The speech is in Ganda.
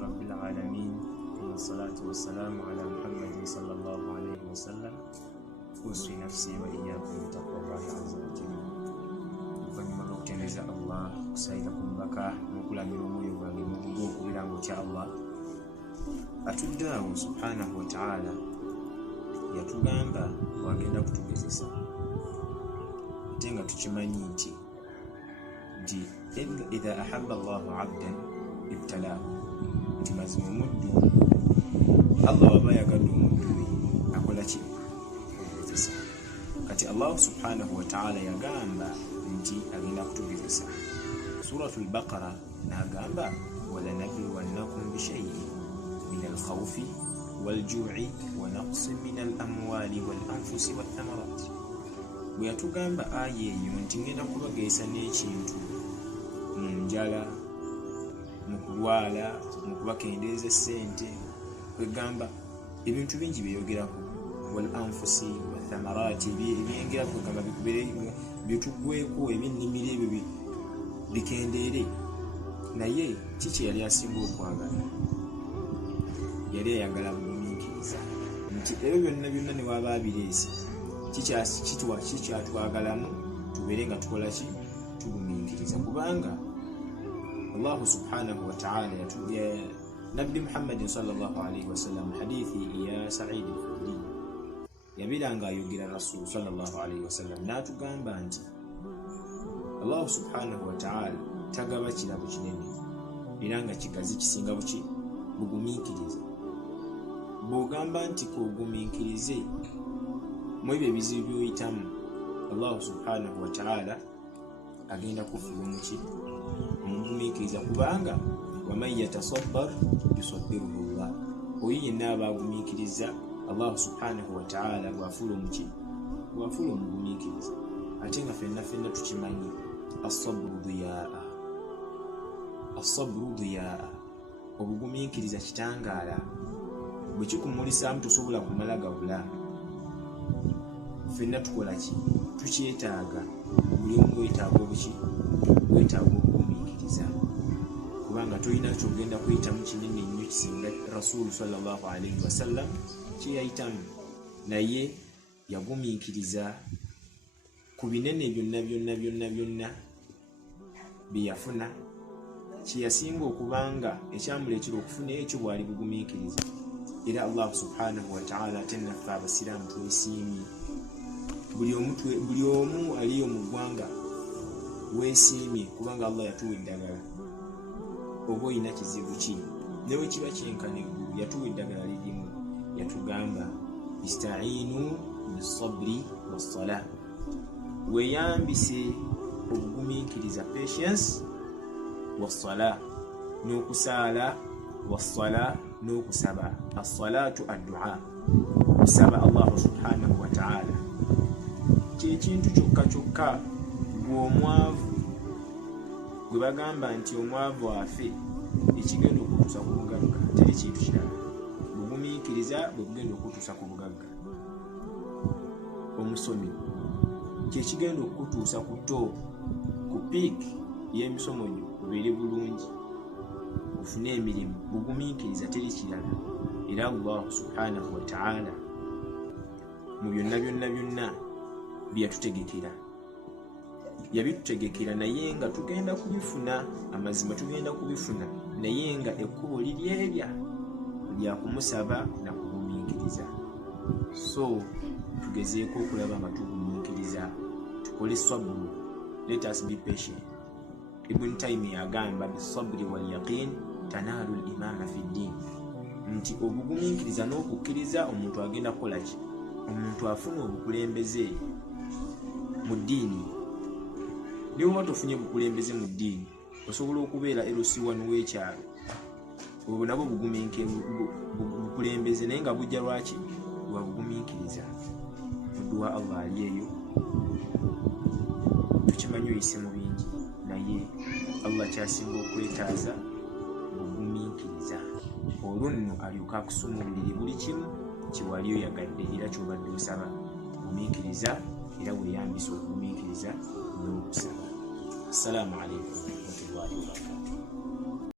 رب العالمين والصلاة والسلام على محمد صلى الله عليه وسلم أوصي نفسي وإياكم بتقوى الله عز وجل. Oluvannyuma lw'okutendereza Allah, okusayira ku mbaka n'okulamira omwoyo gwange mugugu okubirango kya Allah atudde awo subhanahu wa ta'ala yatugamba wagenda kutugezesa ate nga tukimanyi nti idha ahabba Allahu abdan ibtalahu, nti mazima omuddu Allah waba yagadde omuddu we akola ki? Okugezesa. Kati Allah subhanahu wa ta'ala yagamba nti agenda kutugezesa. Suratul Baqara n'agamba walanabluwannakum bishay'in min al-khawfi wal-ju'i wa naqsin min al-amwali wal-anfusi wath-thamarat. Bwe yatugamba aya eyo nti ngenda kubagezesa n'ekintu mu njala, mu kulwala, mu kubakendeeza essente, kwegamba ebintu bingi byeyogerako, wal-anfusi wath-thamarat, ebyengerako kwegamba bikubere bitugweko ebinnimiro ebyo bikendeere. Naye kiki yali asinga okwagala? Yali ayagala bugumiikiriza, nti ebyo byonna byonna ne waba abireese kikyatwagalamu tubeere nga tukola ki? Tugumiikiriza. Kubanga Allahu subhanahu wa ta'ala Nabbi Muhammadin sallallahu alayhi wa sallam hadithi ya Sa'id al-Khudri yabiranga ayogera Rasul sallallahu alayhi wa sallam n'atugamba nti Allah subhanahu wa ta'ala tagaba kirabo kinene era nga kigazi kisinga buki? Bugumiikiriza. Bw'ogamba nti kogumiikirize mu ebyo ebizibu by'oyitamu, Allah subhanahu wa ta'ala agenda kufuula muki? Omugumiikiriza. Kubanga waman yatasabbar yusabbiruhu Allah, oyo yenna aba agumiikiriza Allah subhanahu wa ta'ala bw'afuula omuki? Bw'afuula omugumiikiriza. Ate nga ffenna tukimanyi as-sabru diyaa, obugumiikiriza kitangaala. Bwe kikumulisaamu tosobola kumala gabula. Ffenna tukola ki? Tukyetaaga. Buli omu wetaaga obuki? Wetaaga obugumiikiriza. Kubanga tolina kyogenda kuyitamu kinene nnyo kisinga Rasulu sallallahu alayhi wa sallam kye yayitamu. Naye yagumiikiriza ku binene byonna bye yafuna. Kye yasinga okubanga ekyamuleetera okufuna ekyo bwali bugumiikiriza. Era Allah subhanahu wa ta'ala ate naffe abasiraamu twesiimye. Buli omu aliyo mu ggwanga weesiimye kubanga Allah yatuwa eddagala. Oba olina kizibu ki? Ne bwe kiba kyenkana eggulu, yatuwa eddagala lirimu. Yatugamba ista'iinu bis-sabri was-salah, weeyambise obugumiikiriza, patience, was-salah, n'okusaala, was-salah, n'okusaba. As-salatu ad-du'a, kusaba Allah subhanahu wa ta'ala. Kintu kyokka gw'omwavu gwe bagamba nti omwavu afe ekigenda okutuusa ku bugagga, teri kintu kirala. Bugumiikiriza bwe bugenda okutuusa ku bugagga. Omusomi kyekigenda okutuusa ku ttoopu, ku piiki y'emisomo gyo obeere bulungi, ofune emirimu. Bugumiikiriza teri kirala. Era Allah subhanahu wa ta'ala mu byonna byatutegekera, yabitutegekera, naye nga tugenda kubifuna. Amazima tugenda kubifuna, naye nga ekkubo liryerya lya kumusaba na kugumiikiriza. So tugezeeko okulaba nga tugumiikiriza, tukole sabru. Let us be patient. Ibn Taymiyyah agamba bisabri wal yaqin tanaalu al-imama fi ddin, nti obugumiikiriza n'okukkiriza omuntu agenda kukola ki? Omuntu afuna obukulembeze mu ddiini. Ne bw'oba tofunye bukulembeze mu ddiini, osobola okubeera erosiwanu w'ekyalo, obwo nabwo bukulembeze, naye nga bujja lwaki? Lwa bugumiikiriza. Muddu wa Allah ali eyo, tukimanyi oyise mu bingi, naye Allah kyasinga okwetaaza bugumiikiriza. Olwo nno alyoka akusumulire buli kimu kiwali oyagadde era kyobadde osaba. Gumiikiriza era weeyambisa okugumiikiriza n'okusaba. Assalamu alaikum warahmatullahi wabarakatuh.